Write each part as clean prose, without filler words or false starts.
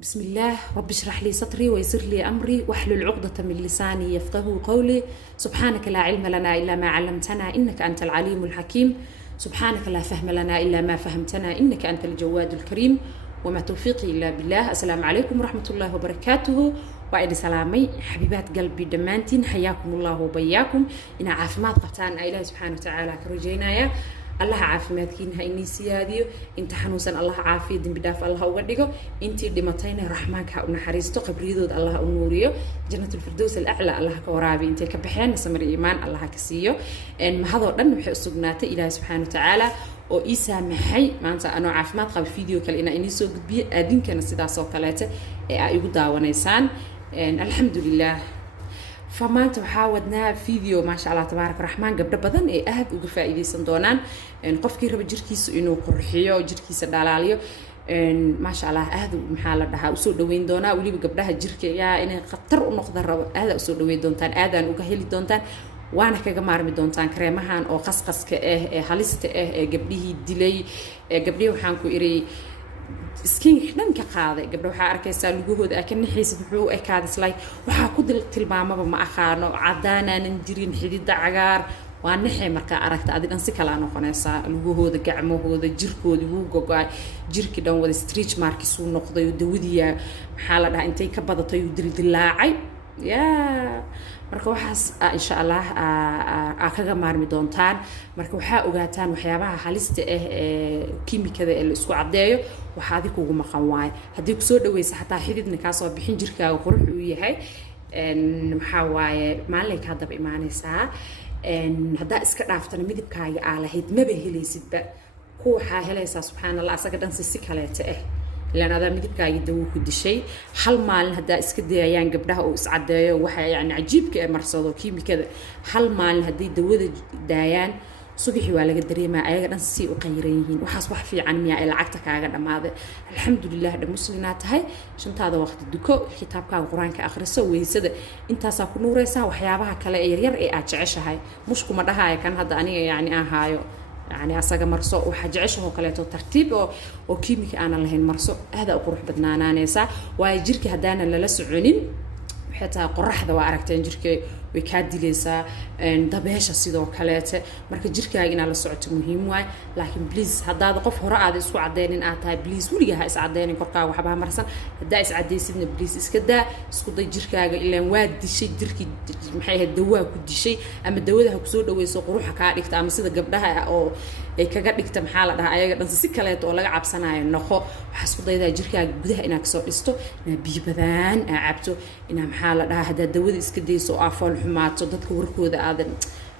بسم الله رب اشرح لي صدري ويسر لي أمري واحلل عقدة من لساني يفقهوا قولي. سبحانك لا علم لنا إلا ما علمتنا إنك أنت العليم الحكيم. سبحانك لا فهم لنا إلا ما فهمتنا إنك أنت الجواد الكريم وما توفيقي إلا بالله. السلام عليكم ورحمة الله وبركاته. وإن سلامي حبيبات قلبي دمانتين حياكم الله وبياكم إن عافمات قفتان إله سبحانه وتعالى كرجينايا الله عافماتكين هايني سياديو انت حنوسن الله عافية دين بداف الله وقدقو انت دمتين رحمانك ونحريستو قبريدود الله ونوريو جنة الفردوس الأعلى الله كورابي انت كبحين سمر إيمان الله كسيو ان هذا دن وحي أسقناته إله سبحانه وتعالى oo ii saamaxay maanta anoo caafimaad qaba video kale ina inii soo gudbiyo aadinkana sidaas oo kaleete ee ay igu daawanaysaan alxamdulillah فمانت وحاودنا فيديو ما شاء الله تبارك الرحمن قبل بدن إيه أهد وقفائدي صندونان قف كي رب جركيس إنه قرحية جركيس دلالية ما شاء الله أهد محل ده وسود دوين دونا ولي بقبلها جركي يا إنه خطر ونقدر هذا وسود دوين دونتان آذان وكهيل دونتان وانا كجمار بدونتان كريمهان أو قصقص كأه حلست قبليه دلي قبليه وحنكو إري سكين حنان كقاضي قبل وحا أركيسا لجوهود أكن حيس محو أكاد سلاي وحا كود التلمامة بما أخانو عدانا ننجرين حديد عقار وانحي مركا أركت أدين أنسي كلانو خناسا لجوهود قعموهود جيركود يوغو جيركي دون ود ستريتش ماركسو نقضي ودوديا محالا دا انتي كبادتو يدل دلاعي يا marka waxaas insha Allah kaga maarmi doontaan marka waxa ogaataan waxyaabaha halista ah ee kiimikada ee la isku cadeeyo waxa adiga ugu maqan waay hadii ku soo dhaweeysa xataa xididna ka soo bixin jirkaaga qurux uu yahay waxa waaye maalinka hadaba imaanaysaa hadaa iska dhaaftana midibkaaga aalahayd maba helaysidba ku waxa helaysaa subhanallah asaga dhan si kaleete ah لأن هذا مدبك يدوه كل شيء حل مال هذا إسكدي يعني قبلها أو إسعديه وح يعني عجيب كمرصاد كيمي كذا حل مال هذا يدوه دايان صبحي ولا قدري ما أيقنا نسي وقيرين وحصبح في عنمية إلى عكتك عقد هذا الحمد لله ده مسلمات هاي شنت هذا وقت الدكو كتابك القرآن كآخر سوي سد أنت ساكون نورسا وحيابها كلا يرير أتعيش هاي مش كم ده هاي كان هذا أني يعني هايو يعني أساق مرسو وحجعشه كليته ترتيب أو كيميك أنا لهن مرسو هذا أقرح بدنا أنا نسا ويجرك هدانا للسعونين حتى قرح ذا وعركتين جرك ويكادي لسا دبيش الصيدو كليته مركز جرك هاينا للسعود مهم واي لكن بليز هذا قف هراء هذا سو عدين آتاي بليز وليها إس عدين كرقا وحبها مرسن هذا إس عدين سيدنا بليز إس كده سكوت جرك إلا واد شيء جرك محيه الدواء كل شيء أما الدواء ده كسور ويسوق روحه كاريكت أما سيدا قبلها أو كجرك تمحال ده أيها نص كليته ولا عب سنة النخو حسب ضيدا جرك جده إنك سويستو نبي بدان عبتو إنها محال ده هذا الدواء إس كده سو عفوا حمات صدق وركود هذا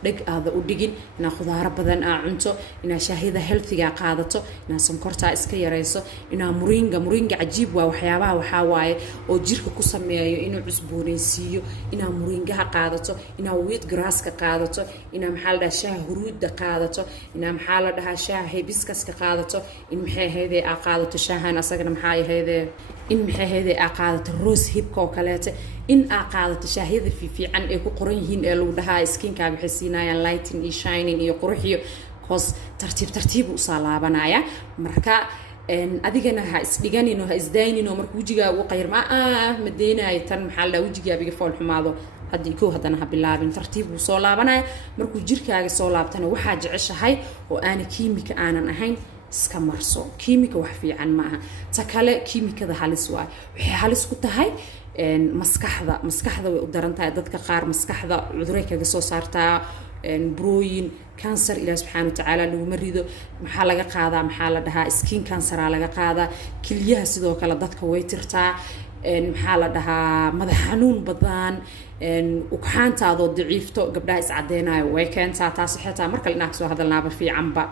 دق هذا ودقين إن خضار بدن عنتو إن شاهدة هيلثية قادته إن سمكرتها إسكية رئيسه إن مورينجا عجيب وحيابها وحواي أو جيرك كوسميه إنه عصبونيسيو إن مورينجا قادته إن ويت جراس قادته إن محل ده شاه هرود قادته إن محل ده شاه هيبسكس قادته إن محل هذا قادته شاهنا سجن محل هذا إن محل هذا قادته الروس هيب كوكالته إن أقالت شاهدة في عن إيكو قريهين إلو دها سكين كاب حسينايا لايتين إي شاينين إيو قريحيو كوس ترتيب وصالابانايا مركا إن أديجنا هاسديجانينو هاسداينينو مركو وجيجا وقير ما مدينا يتن محل وجيجا بيجفول حماضو هدي كو هدنا باللابين ترتيب وصالابانايا مركو جيركا صالابتنا وحاج عشهاي وأنا كيميك أنا أهين iska marso kiimika wax fiican maaha ta kale kiimikada halis waay waxay halis ku tahay maskaxda way u daran tahay dadka qaar maskaxda cudurey kaga soo saartaa brooyin cancer ilaahay subhanahu wa ta'ala lagu marido maxaa laga qaadaa maxaa la dhahaa skin cancer laga qaadaa kiliyaha sidoo kale dadka way tirtaa maxaa la dhahaa madax xanuun badan ugxaantaado daciifto gabdhaha is cadeenayo way keentaa taas xitaa marka inaad soo hadalnaaba fiicanba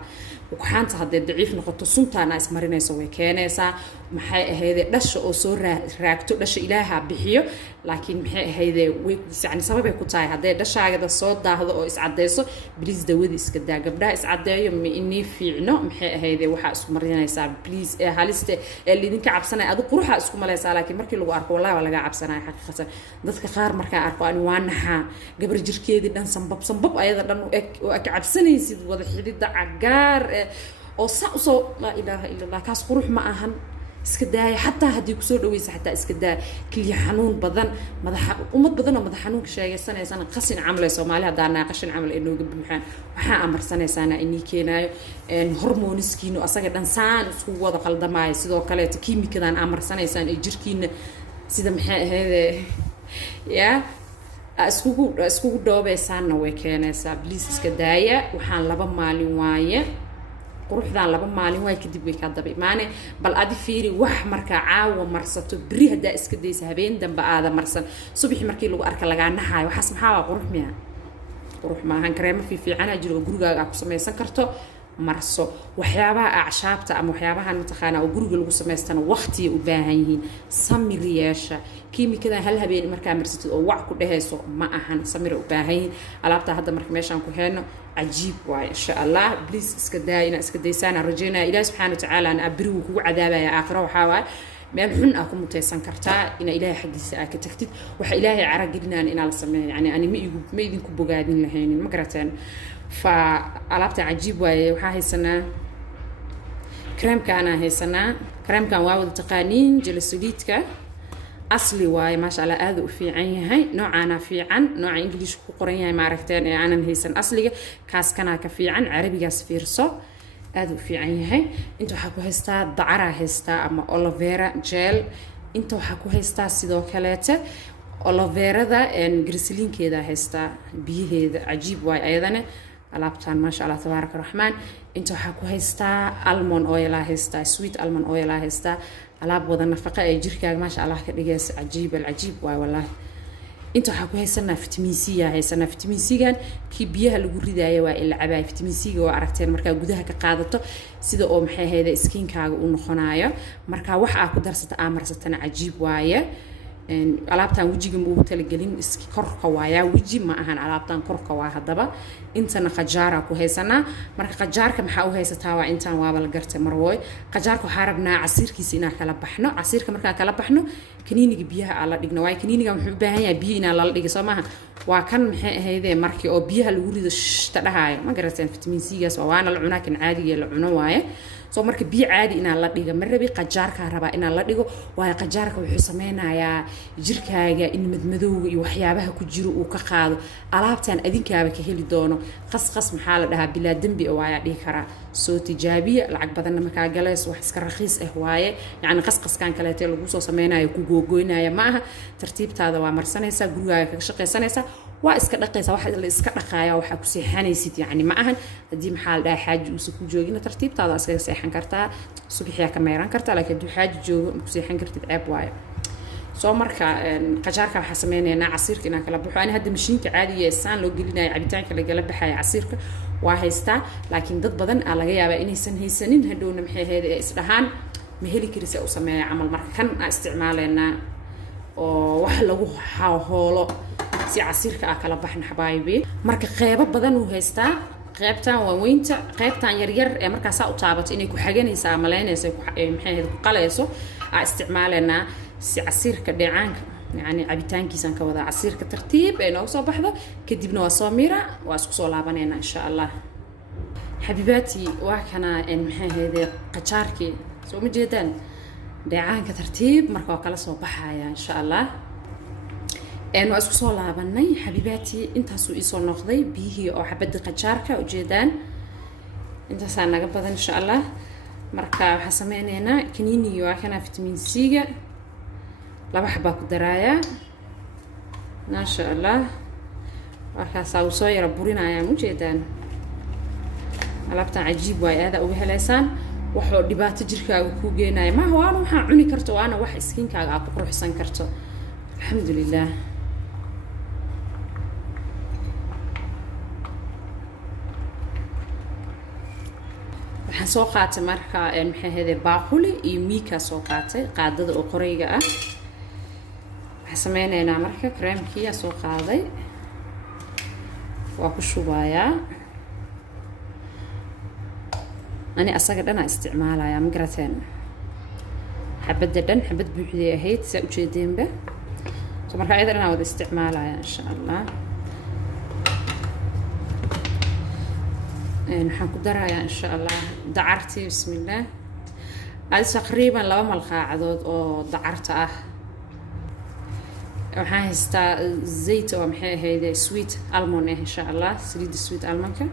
وكحانت هذا ضعيف نقطة سنتا ناس مرينا يسوي كنيسة محي هذا دش أو صور راكتو دش إلها بحيو لكن محي هذا يعني سبب كتاي هذا دش هذا الصوت ده هذا أو إسعديسه بليز داود إسكدا قبل إسعديه يوم إني في عنو محي هذا وحق اسكو مرينا يسا بليز هالست اللي دينك عبسنا أدو قروحة اسكو ملا يسا لكن مركي لو أركو والله ولا عبسنا حقيقة ضدك خار مركا أركو أنوانها قبل جركي دي دان صنبب أيضا دانو أك عبسنا يسيد وضح يدي دا عقار oo sa soo la ilaaha illa allah kaas qurux ma ahan iska daaya xataa haddii kusoo dhaweysa xataa iska daaya keliya xanuun badan ummad badan oo madax xanuunka sheegaysanaysana qasin camal ee Soomaali hadaa naaqashin camal ee nooga buuxaan waxaa amarsanaysaana inii keenaayo hormoniskiina asaga dhan saan isku wada qaldamaayo sidoo kale kiimikadan amarsanaysaan ee jirkiina sida maxay ahayd ya iskugu dhoobaysaanna way keenaysaa please iska daaya waxaan 2 maalin waaye quruxdaan 2 maalin waay kadib way ka daba imaane bal adi fiiri wax marka caawa marsato bari hadaa iska daysa habeen dambe aada marsan subax markii lagu arka laga naxayo waxaas maxaa qurux miya qurux ma ahan kareemo fiican jiro oo gurigaaga ku samaysan karto marso waxyaabaha acshaabta ama waxyaabaha mataqaana oo guriga lagu samaystana waqti u baahan yihiin samir yeesha kiimikada hal habeen markaa marsatid oo wax ku dhahayso ma ahan samir u baahan yihiin alaabta hadda marka meeshaan ku heeno cajiib waay insha Allah please iska daayina iska daysana rajayna ilaahay subhanahu wa ta'ala aan abrigu kugu cadaabaya aakhiro waxa waay meel xun ah ku mutaysan kartaa ina ilaahay xaqiisa aad ka tagtid waxa ilaahay carag gelinaan in la sameeyo yani ani ma idinku bogaadin lahaynin ma garateen fa alaabta cajiib waaye waxa haysanaa كريمكان هيسنا كريمكان واو تقانين جلسوليتك أصلي واي ما شاء الله هذا في عيني هاي نوعنا في عن نوع إنجليش قرية معرفتين أنا هيسن أصلي كاس كنا كفي عن عربي جاس فيرسو هذا في عيني هاي أنتوا حكوا هستا ضعرة هستا أما أوليفيرا جيل أنتوا حكوا هستا سيدو كلاته أوليفيرا ذا إن جريسلين كذا هستا بيه هذا عجيب واي أيضا alaabtan ما شاء الله تبارك الرحمن انتو حكو هيستا المون اويلا هيستا سويت المون اويلا هيستا alaab wada nafaqo ee jirkaaga ما شاء الله ka dhigays cajiib alcajiib waay wallahi inta waxa ku haysanaa vitamin C ya haysanaa vitamin C gan ki biyaha lagu ridaayo waa il cabay vitamin C ga oo aragteen marka gudaha ka qaadato sida oo maxay hayda skin kaaga uu noqonayo marka wax aad ku darsata amarsatana cajiib waaye alaabtan wajiga muu talagelin iski korka waaya waji ma ahan alaabtan korka waa hadaba intana qajaara ku heysana marka qajaarka maxaa u heysataa waa intaan waaba la gartay marwooy qajaarka waxa rabnaa casiirkiisa inaan kala baxno casiirka marka kala baxno kaniiniga biyaha aan la dhigno way kaniiniga wuxuu u baahan yahay biyo inaan la dhigo Soomaha waa kan maxay ahaydee markii oo biyaha lagu rido tadhahayo ma garateen vitamin C gaas waana la cunaa kan caadiga la cuno waaye soo marka biyo caadi inaan la dhigo marrabi qajaarka raba inaan la dhigo waa qajaarka wuxuu sameynayaa jirkaaga in madmadowga iyo waxyaabaha ku jiro uu ka qaado alaabtan adinkaaba ka heli doono qasqas maxaa la dhahaa bilaa dambi oo ayaa dhigi kara soo tijaabiya lacag badan ma ka galays wax iska raqiis ah waaye yani qasqaskan kale ee lagu soo sameynayo ku googoynaya ma aha tartiibtaada waa marsanaysa gurigaaga ka shaqeysanaysa waa iska dhaqaysa wax la iska dhaqaaya waxa ku seexanaysid yani ma ahan hadii maxaa la dhahaa xaaji uu ku joogina tartiibtaada iska seexan kartaa subaxiya ka meeran kartaa laakiin hadii xaaji joogo ku seexan kartid ceeb waaye soo marka qajaarka waxa sameeynaa casiirka inaan kala baxo aan hadda mashiinka caadiga ee saan loo gelinayo cabitaanka la kala baxay casiirka waa haystaa laakiin dad badan aa laga yaabaa inaysan haysanin hadhowna maxay ahayd is dhahaan ma heli karisa u sameeyo amal marka kan isticmaaleena oo wax lagu hoolo si casiirka ah kala baxna xabaayibi marka qeybo badan uu haystaa qaybtan waa weynta qaybtan yar yar ee marka saa u taabato inay ku xaganaysa amaleynaysa maxay ahayd ku qalayso isticmaaleena si casiirka dheecaanka yani cabitaankiisan ka wada casiirka tartiib ee noo soo baxdo kadibna waa soo miira waa isku soo laabaneena insha Allah حبيباتي واكنا ان maxay hayde qajaarki soo ma jeedaan dheecaanka tartiib marka waa kala soo baxaya insha Allah een waa isku soo laabanay حبيباتي intaas uu isoo noqday biyihii oo xabada qajaarka u jeedaan intaas aan naga badan insha Allah marka waxa sameeynaa kaniini waa kana vitamin C ga laba xabba ku daraaya ma sha Allah waxa soo yara burinaya mu jeedaan alaabtan cajiib way aad uga heleysaan waxa dhibaato jirkaaga ku geenay ma waana waxa cuni karto waana wax iskinkaaga aad ku quruxsan karto alxamdulillah waxaan soo qaatay marka maxay ahayd baaquli iyo miika soo qaatay qaadada oo qorayga ah waxaan sameeynaa marka creamkiya soo qaaday waa ku shubayaa أنا أصلاً أنا استعمالها مقرتين حبة دن حبة بوحدة هيت سأوجدين به ثم راح أيضاً أنا ود استعمالها إن شاء الله نحن قدرها إن شاء الله دعرتي بسم الله هذا تقريبا لو ملقاعدود أو دعرت waxaan haystaa zeyt oo maxay ahayd sweet almond insha Allah saliid sweet almondka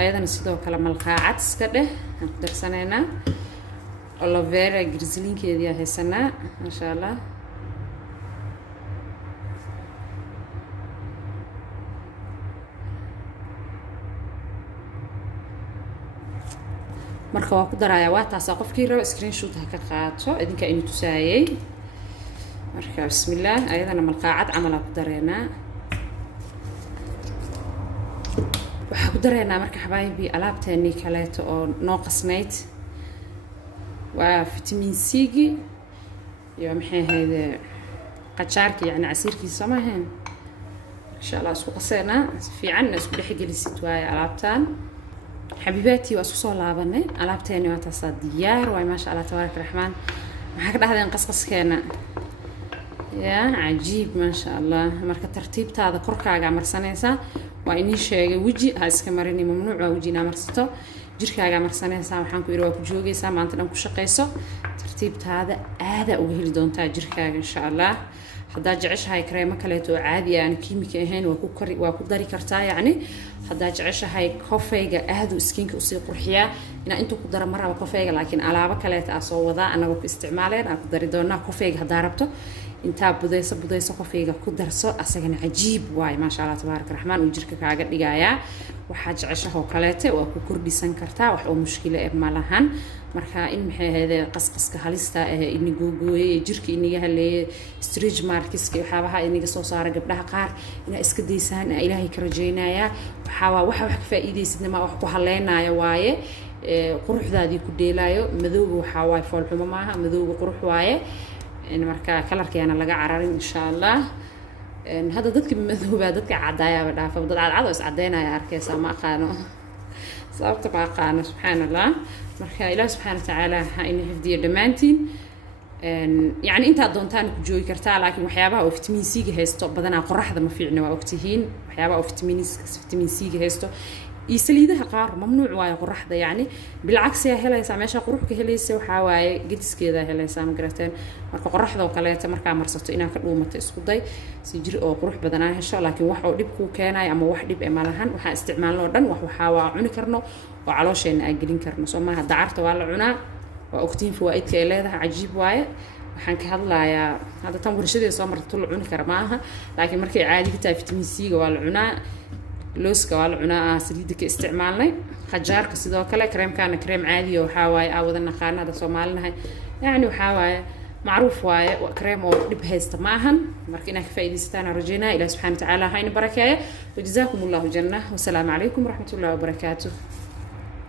ayadana sidoo kale malqaacad iska dheh aan ku darsaneynaa aloe vera grizzlinkeedii haysanaa insha Allah marka waa ku darayaa waa taas qofkii rabo screenshot ha ka qaato idinka inuu tusaayay marka bismillah ayadana malqaacad camal ku dareynaa waxa ku dareynaa marka xabaayibi alaabteeni kaleeto oo noo qasnayd waa vitamin C iyo maxay ahayd qajaarka yani casiirkiisa ma ahayn insha Allah isku qaseena si fiican isku dhexgelisid waay alaabtaan حبيباتي واسوسو لابنay alaabteeni waa taas diyaar way ma sha Allah tabaaraka rahmaan maxaa ka dhahdeen qasqaskeena يا عجيب ما شاء الله مركه ترتيبتاada korkaaga marsanaysa waa inii sheegay wiji ha iska marini mamnuuc waa wajina marsato jirkaaga marsanaysa waxaan ku yiri waa ku joogaysaa maanta dhan ku shaqeyso tartiibtaada aada u heli doontaa jirkaaga insha Allah hadaa jeceshahay kareemo kaleeto caadi aan kiimika ahayn waa ku dari kartaa yani hadaa jeceshahay kofeyga aad u skinka u sii qurxiyaa ina inta ku daro maraba kofeyga laakiin alaabo kaleeto soo wada anaga ku isticmaaleen aan ku dari doonaa kofeyga hadaa rabto inta budayso kofeyga ku darso asagana cajiib waay ma sha Allah tabaaraka rahmaan uu jirka kaaga dhigayaa waxa jeceshahay kaleeto waa ku kordhisan kartaa wax oo mushkil ah ma lahan marka in maxay ahayd qasqaska halista in googooyay jirka inaga haleeyay stretch markiska waxaabaha inaga soo saara gabdhaha qaar ina iska deysaan ilaahay ka rajeynaya waxa ka faa'iideysidna ma wax ku haleenayo waaye quruxdaadii ku dheelaayo madowga waxa waay fool xumo maaha madowga qurux waaye in marka kalarkeena laga cararin insha Allah hada dadka madowba dadka cadaayaba dhaafo dad cad is cadeynaya arkaysa ma aqaano sababta ma aqaano subhanallah marka ilaahay subhanahu wa ta'ala ha inuu xifdiyo dhamaantiin يعني انت doontaan ku joogi kartaa laakiin waxyaabaha oo vitamin C ga haysto badanaa qorraxda ma fiicna waa ogtihiin waxyaabaha oo vitamin C ga haysto isaliidaha qaar mamnuuc waayo qorraxda yani bilcagsi ay helaysaa meesha quruxka helaysa waxa waaye gediskeeda helaysaa ma garateen marka qorraxda oo kaleeto marka marsato inaa ka dhuumato isku day si jir oo qurux badan ah hesho laakiin wax oo dib ku keenay ama wax dib ma lahan waxa isticmaalno dhan waxa waa cuni karno oo caloosheenna ay gelin karno soo maaha dacarta waa la cunaa waa ogtiin fawaaidka ay leedahay cajiib waaye waxaan ka hadlayaa hada tan warshadii soo marto la cuni kara maaha laakiin markay caadi ka tahay vitamin C ga waa la cunaa looska waa la cunaa saliidda ka isticmaalnay qajaarka sidoo kale kareemkaana kareem caadi oo waxa waaye wada naqaanada Soomaalinahay yani waxa waaye معروف واي كريم او دب هيست maahan marka ina ka faa'iideystaan rajayna ilaahay subhanahu wa ta'ala hayna barakeeyo wajazaakum Allahu jannah wa salaamu alaykum wa rahmatullahi wa barakatuh